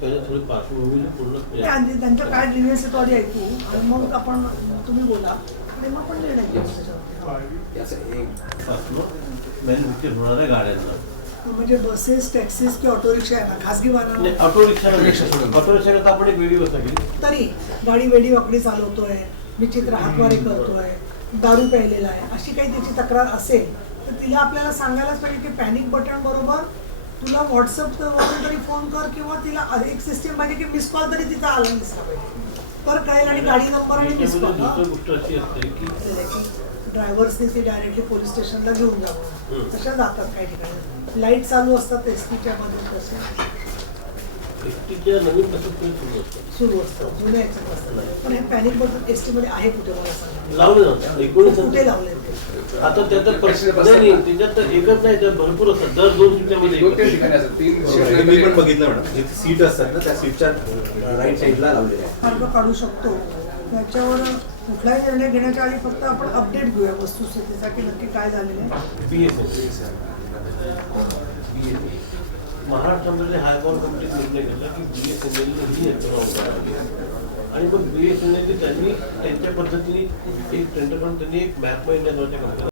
पहिले थोडी पार्श्वभूमी पूर्ण त्यांच्या काय डिटेल्स आहे तो आधी ऐकू आणि मग आपण तुम्ही बोला आणि मग पण निर्णय घेऊ त्याच्यावरती. होणार आहे गाड्यांना म्हणजे बसेस टॅक्सीज किंवा ऑटो रिक्षा आहे ना खासगी वाहन ऑटो रिक्षा तर आपण एक वेगळी व्यवस्था केली. तरी गाडी वेडी वाकडी चालवतोय विचित्र हातवारे करतोय दारू प्यायलेला आहे अशी काही त्याची तक्रार असेल तर तिला आपल्याला सांगायलाच पाहिजे की पॅनिक बटन बरोबर तुला व्हॉट्सअपवरून तरी फोन कर किंवा तिला एक सिस्टीम पाहिजे की मिस कॉल तरी तिथं आला दिसला पाहिजे तर कळेल आणि गाडी नंबर आणि मिस कॉल गोष्ट अशी असते की ड्रायव्हर्सने ती डायरेक्टली पोलीस स्टेशनला घेऊन जावं तशा जातात काही ठिकाणी लाईट चालू असतात एसटीच्या मध्ये तसे नवीन कसं सुरू असतं जुन्या याच्यात असतं पण हे पॅनिक बटन एसटी मध्ये आहे कुठे मला सांगा लावलं कुठे लावले ते आता त्याच्यात नाही त्याच्यात तर एकच नाही तर भरपूर असतात दर 2 सीटामध्ये मी पण बघितलं मॅडम जिथे सीट असतात ना त्या सीटच्या राईट साईडला लावलेल्या आहेत. मार्ग काढू शकतो त्याच्यावर कुठलाही निर्णय घेण्याच्या आधी फक्त आपण अपडेट घेऊया वस्तुस्थितीचा की नक्की काय झालेलं आहे. महाराष्ट्रामध्ये हायकॉर्ट कमिटीत निर्णय घेतला की BSNL ही यंत्रणा आणि मग BSNL त्यांनी त्यांच्या पद्धतीने एक टेंडर करून त्यांनी एक मॅप इंडिया नावाच्या कंपनी